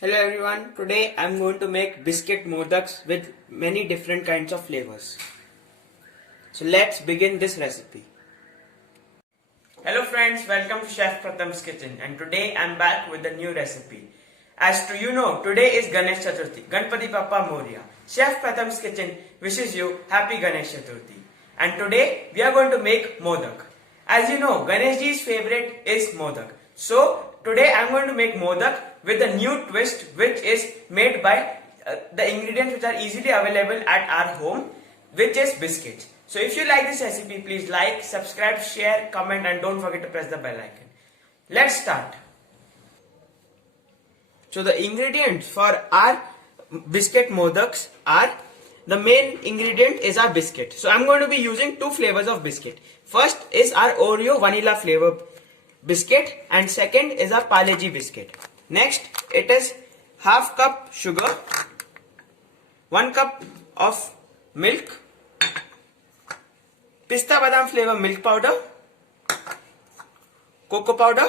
Hello everyone, today I am going to make biscuit modaks with many different kinds of flavors. So let's begin this recipe. Hello friends, welcome to Chef Pratham's Kitchen, and today I am back with a new recipe. As to you know, today is Ganesh Chaturthi, Ganpati Bappa Moria. Chef Pratham's Kitchen wishes you happy Ganesh Chaturthi. And today we are going to make modak. As you know, Ganesh ji's favorite is modak. So today I am going to make modak with a new twist, which is made by the ingredients which are easily available at our home, which is biscuits. So if you like this recipe, please like, subscribe, share, comment, and don't forget to press the bell icon. Let's start. So the ingredients for our biscuit modaks are, the main ingredient is our biscuit. So I'm going to be using two flavors of biscuit. First is our Oreo vanilla flavor biscuit, and second is our Parle-G biscuit. Next, it is half cup sugar, 1 cup of milk, pista badam flavor milk powder, cocoa powder,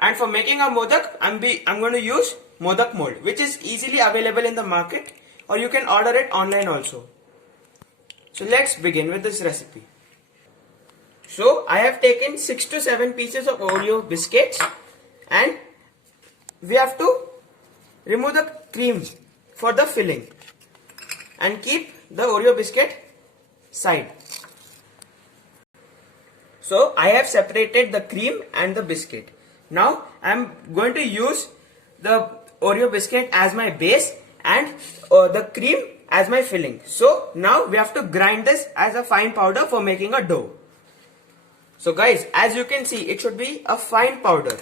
and for making a modak, I'm going to use modak mold, which is easily available in the market, or you can order it online also. So let's begin with this recipe. So I have taken 6 to 7 pieces of Oreo biscuits, and we have to remove the cream for the filling and keep the Oreo biscuit side. So I have separated the cream and the biscuit. Now I am going to use the Oreo biscuit as my base and the cream as my filling. So now we have to grind this as a fine powder for making a dough. So guys, as you can see, it should be a fine powder.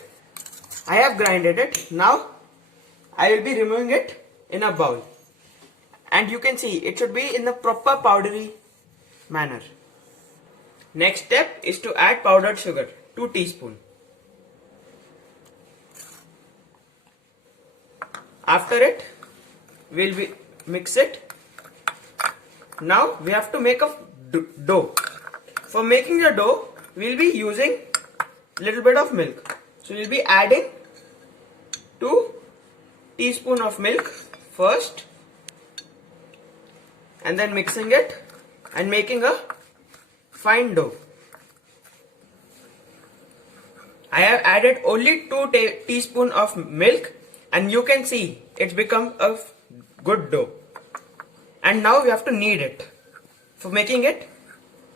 I have grinded it. Now I will be removing it in a bowl, and you can see it should be in the proper powdery manner. Next step is to add powdered sugar, 2 teaspoons. After it, we'll mix it. Now we have to make a dough. For making the dough, we'll be using little bit of milk. So we'll be adding 2 teaspoons of milk first, and then mixing it and making a fine dough. I have added only 2 teaspoons of milk, and you can see it's become a good dough. And now we have to knead it for making it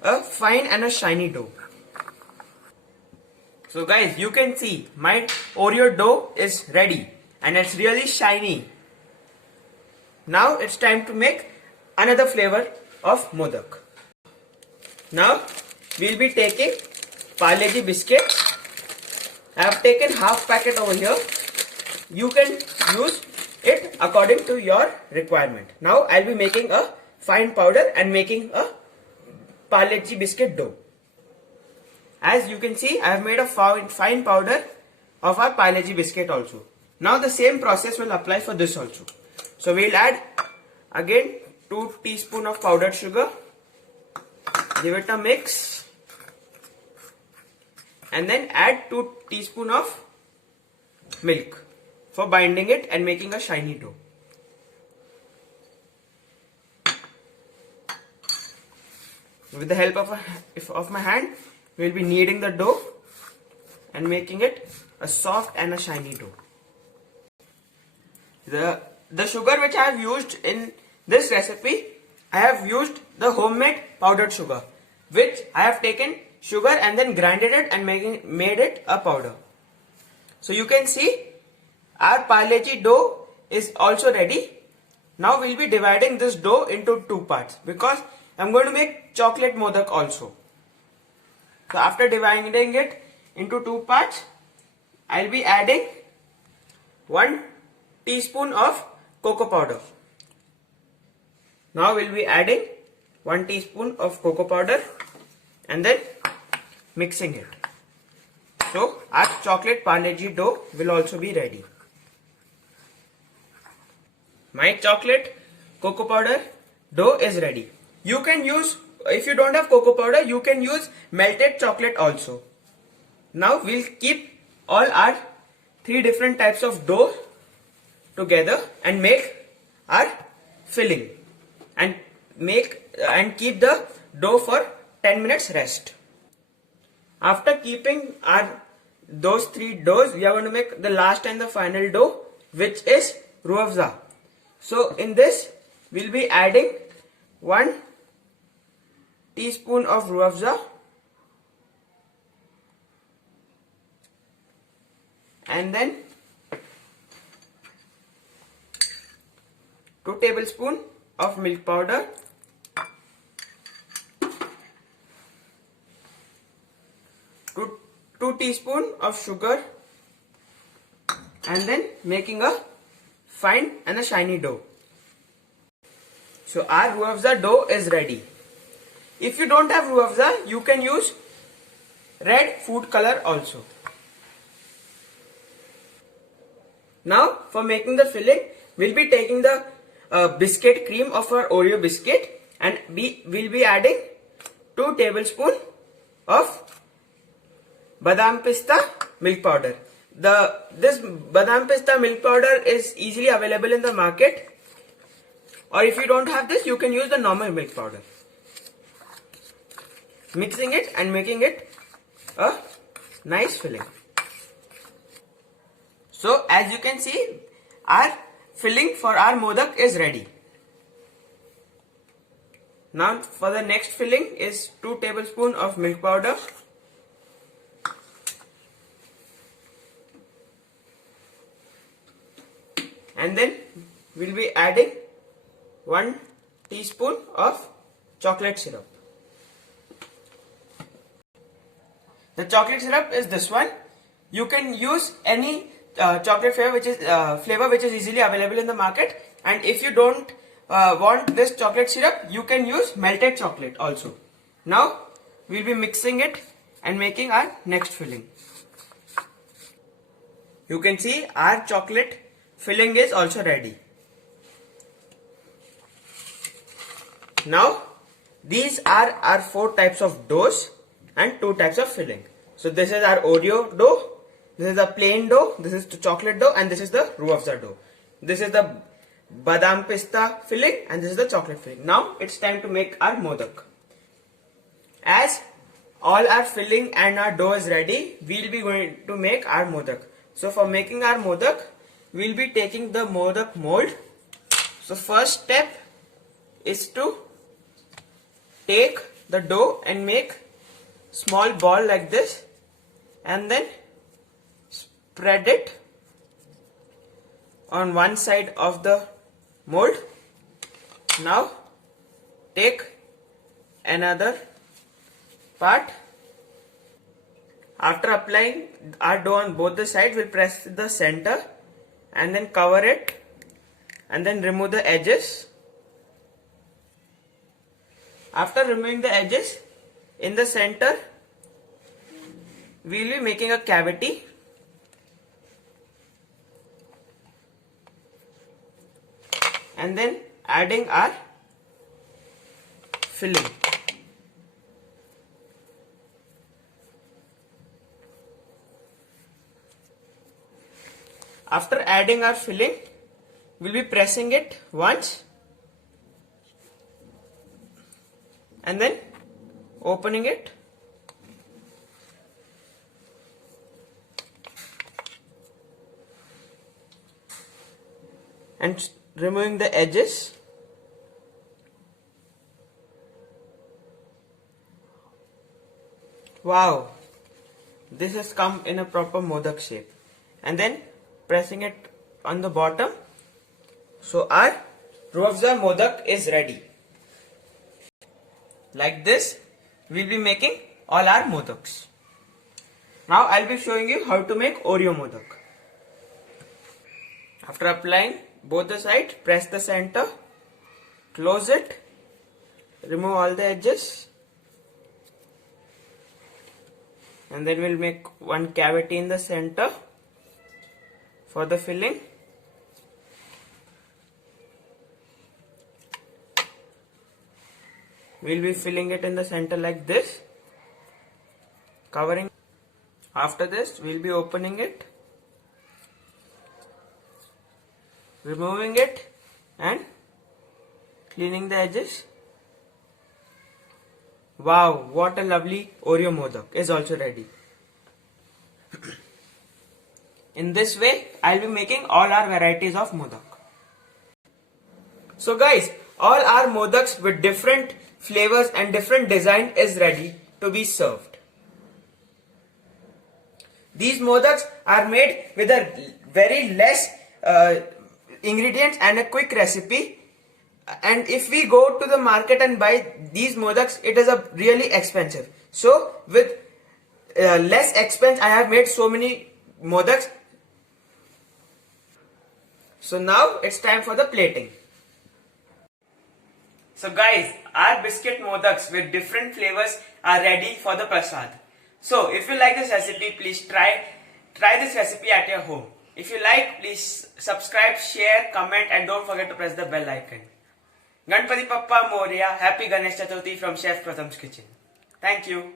a fine and a shiny dough. So guys, you can see my Oreo dough is ready and it's really shiny. Now it's time to make another flavor of modak. Now we'll be taking Parle-G biscuits. I have taken half packet over here. You can use it according to your requirement. Now I'll be making a fine powder and making a Parle-G biscuit dough. As you can see, I have made a fine powder of our Parle-G biscuit also. Now the same process will apply for this also. So we'll add again 2 teaspoons of powdered sugar. Give it a mix. And then add 2 teaspoons of milk for binding it and making a shiny dough. With the help of my hand, we will be kneading the dough and making it a soft and a shiny dough. The sugar which I have used in this recipe, I have used the homemade powdered sugar, which I have taken sugar and then grinded it and made it a powder. So you can see our Parle-G dough is also ready. Now we will be dividing this dough into 2 parts, because I am going to make chocolate modak also. So after dividing it into 2 parts, I will be adding 1 teaspoon of cocoa powder. Now we will be adding 1 teaspoon of cocoa powder and then mixing it. So our chocolate Parle-G dough will also be ready. My chocolate cocoa powder dough is ready. You can use, if you don't have cocoa powder, you can use melted chocolate also. Now we'll keep all our three different types of dough together and make our filling and keep the dough for 10 minutes rest. After keeping those three doughs, we are going to make the last and the final dough, which is Ruh Afza. So in this we'll be adding 1 teaspoon of Ruh Afza and then 2 tablespoons of milk powder, 2 teaspoons of sugar, and then making a fine and a shiny dough. So our Ruh Afza dough is ready. If you don't have Ruh Afza, you can use red food color also. Now for making the filling, we'll be taking the biscuit cream of our Oreo biscuit and we'll be adding 2 tablespoons of Badam Pista milk powder. This Badam Pista milk powder is easily available in the market, or if you don't have this, you can use the normal milk powder. Mixing it and making it a nice filling. So as you can see, our filling for our modak is ready. Now for the next filling is 2 tablespoons of milk powder, and then we'll be adding 1 teaspoon of chocolate syrup. The chocolate syrup is this one. You can use any chocolate flavor which is easily available in the market, and if you don't want this chocolate syrup, you can use melted chocolate also. Now we'll be mixing it and making our next filling. You can see our chocolate filling is also ready. Now these are our 4 types of doughs and 2 types of filling. So this is our Oreo dough, this is the plain dough, this is the chocolate dough, and this is the Ruh Afza dough. This is the Badam Pista filling and this is the chocolate filling. Now it's time to make our modak. As all our filling and our dough is ready, we'll be going to make our modak. So for making our modak, we'll be taking the modak mold. So first step is to take the dough and make small ball like this, and then spread it on one side of the mold. Now take another part. After applying our dough on both the sides, we'll press the center and then cover it and then remove the edges. After removing the edges, in the center we will be making a cavity and then adding our filling. After adding our filling, we'll be pressing it once and then opening it and removing the edges. Wow, this has come in a proper modak shape, and then pressing it on the bottom. So our Ruh Afza modak is ready. Like this, we'll be making all our modaks. Now I'll be showing you how to make Oreo modak. After applying both the sides, press the center, close it, remove all the edges, and then we'll make one cavity in the center for the filling. We'll be filling it in the center like this, covering. After this, we'll be opening it removing it and cleaning the edges. Wow, what a lovely Oreo modak is also ready. In this way, I'll be making all our varieties of modak. So guys, all our modaks with different flavors and different design is ready to be served. These modaks are made with a very less ingredients and a quick recipe. And if we go to the market and buy these modaks, it is a really expensive. So with less expense, I have made so many modaks. So now it's time for the plating. So guys, our biscuit modaks with different flavors are ready for the prasad. So if you like this recipe, please try this recipe at your home. If you like, please subscribe, share, comment, and don't forget to press the bell icon. Ganpati Bappa Moria, Happy Ganesh Chaturthi from Chef Pratham's Kitchen. Thank you.